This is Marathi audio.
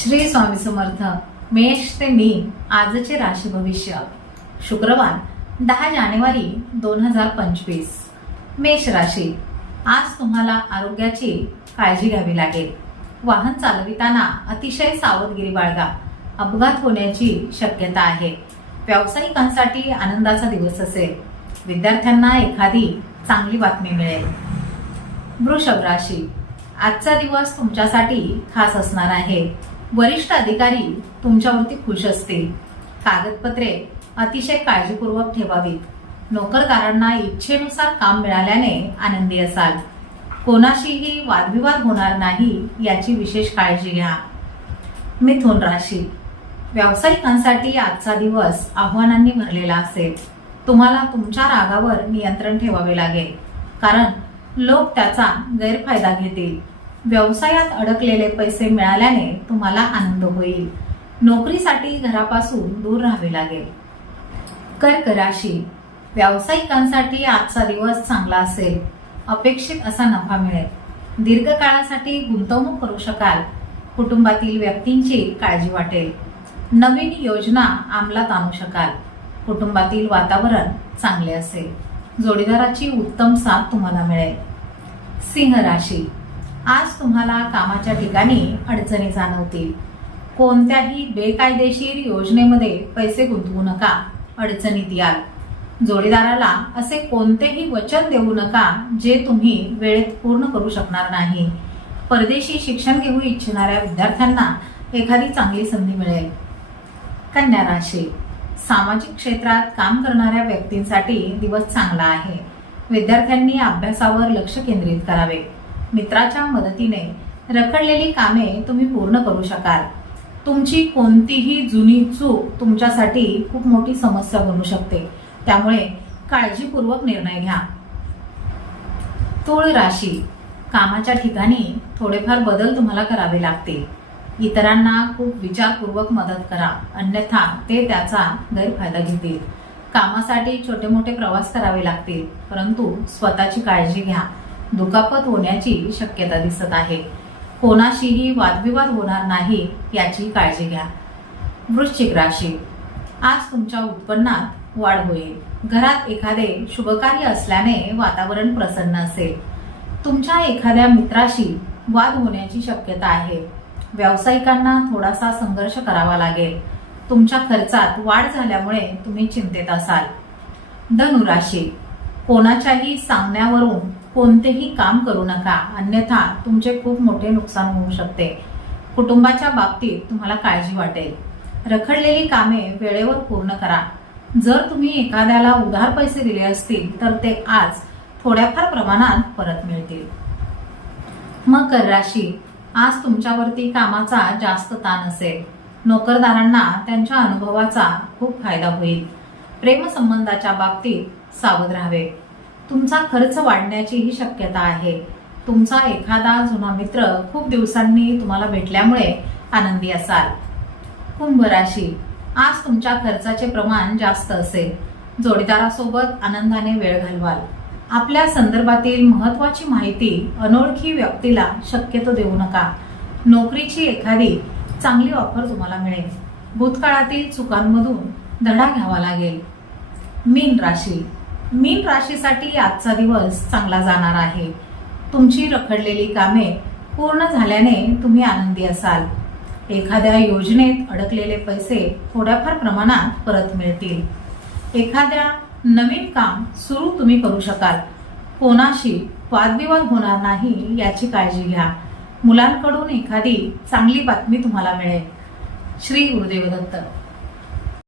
श्री स्वामी समर्थ मेष ते मी आजचे राशी भविष्य. शुक्रवार दहा जानेवारी दोन हजार पंचवीस. मेष राशी आज तुम्हाला आरोग्याची काळजी घ्यावी लागेल. वाहन चालविताना अतिशय सावधगिरी बाळगा. अपघात होण्याची शक्यता आहे. व्यावसायिकांसाठी आनंदाचा दिवस असेल. विद्यार्थ्यांना एखादी चांगली बातमी मिळेल. वृषभ राशी आजचा दिवस तुमच्यासाठी खास असणार आहे. वरिष्ठ अधिकारी तुमच्यावरती खुश असतील. कागदपत्रे अतिशय काळजीपूर्वक ठेवावीत. नोकरदारांना इच्छेनुसार काम मिळाल्याने आनंदी असाल. कोणाशीही वादविवाद होणार नाही याची विशेष काळजी घ्या. मिथुन राशी. व्यावसायिकांसाठी आजचा दिवस आव्हानांनी भरलेला असेल. तुम्हाला तुमच्या रागावर नियंत्रण ठेवावे लागेल. कारण लोक त्याचा गैरफायदा घेतील. व्यवसायात अडकलेले पैसे मिळाल्याने तुम्हाला आनंद होईल. नोकरीसाठी घरापासून दूर राहावे लागेल. कर्क राशी. व्यावसायिकांसाठी आजचा दिवस चांगला असेल. अपेक्षित असा नफा मिळेल. दीर्घकाळासाठी गुंतवणूक करू शकाल. कुटुंबातील व्यक्तींची काळजी वाटेल. नवीन योजना अंमलात आणू शकाल. कुटुंबातील वातावरण चांगले असेल. जोडीदाराची उत्तम साथ तुम्हाला मिळेल. सिंह राशी. आज तुम्हाला कामाच्या ठिकाणी अडचणी जाणवतील. कोणत्याही बेकायदेशीर योजनेमध्ये पैसे गुंतवू नका अडचणीत याल. जोडीदाराला असे कोणतेही वचन देऊ नका जे तुम्ही वेळेत पूर्ण करू शकणार नाही. परदेशी शिक्षण घेऊ इच्छिणाऱ्या विद्यार्थ्यांना एखादी चांगली संधी मिळेल. कन्या राशी. सामाजिक क्षेत्रात काम करणाऱ्या व्यक्तींसाठी दिवस चांगला आहे. विद्यार्थ्यांनी अभ्यासावर लक्ष केंद्रित करावे. मित्राच्या मदतीने रखडलेली कामे तुम्ही पूर्ण करू शकाल. तुमची कोणतीही जुनी चूक तुमच्यासाठी खूप मोठी समस्या बनू शकते. त्यामुळे काळजीपूर्वक निर्णय घ्या. तूळ राशी. कामाच्या ठिकाणी थोडेफार बदल तुम्हाला करावे लागतील. इतरांना खूप विचारपूर्वक मदत करा. अन्यथा ते त्याचा गैरफायदा घेतील. कामासाठी छोटे मोठे प्रवास करावे लागतील. परंतु स्वतःची काळजी घ्या. दुखापत होण्याची शक्यता दिसत आहे. कोणाशीही वादविवाद होणार नाही याची काळजी घ्या. वृश्चिक राशी. आज तुमच्या उत्पन्नात वाढ होईल. घरात एखादे शुभकार्य असल्याने वातावरण प्रसन्न असेल. तुमच्या एखाद्या मित्राशी वाद होण्याची शक्यता आहे. व्यावसायिकांना थोडासा संघर्ष करावा लागेल. तुमच्या खर्चात वाढ झाल्यामुळे तुम्ही चिंतेत असाल. धनुराशी कोणाच्याही सांगण्यावरून कोणतेही काम करू नका. अन्यथा तुमचे खूप मोठे नुकसान होऊ शकते. कुटुंबाच्या बाबतीत तुम्हाला काळजी वाटेल. रखडलेली कामे वेळेवर पूर्ण करा. जर तुम्ही एखाद्याला उधार पैसे दिले असतील तर ते आज थोड्याफार प्रमाणात परत मिळतील. मकर राशी आज तुमच्यावरती कामाचा जास्त ताण असेल. नोकरदारांना त्यांच्या अनुभवाचा खूप फायदा होईल. प्रेमसंबंधाच्या बाबतीत सावध राहावे. तुमचा खर्च वाढण्याचीही शक्यता आहे. तुमचा एखादा जुना मित्र खूप दिवसांनी तुम्हाला भेटल्यामुळे आनंदी असाल. कुंभ राशी. आज तुमच्या खर्चाचे प्रमाण जास्त असेल. जोडीदारासोबत आनंदाने वेळ घालवाल. आपल्या संदर्भातील महत्वाची माहिती अनोळखी व्यक्तीला शक्यतो देऊ नका. नोकरीची एखादी चांगली ऑफर तुम्हाला मिळेल. भूतकाळातील चुकांमधून धडा घ्यावा लागेल. मीन राशी. मीन राशीसाठी आजचा दिवस चांगला जाणार आहे. तुमची रखडलेली कामे पूर्ण झाल्याने तुम्ही आनंदी असाल. एखाद्या योजनेत अडकलेले पैसे थोड्याफार प्रमाणात परत मिळतील. एखाद्या नवीन काम सुरू तुम्ही करू शकाल. कोणाशी वादविवाद होणार नाही याची काळजी घ्या. मुलांकडून एखादी चांगली बातमी तुम्हाला मिळेल. श्री गुरुदेव दत्त.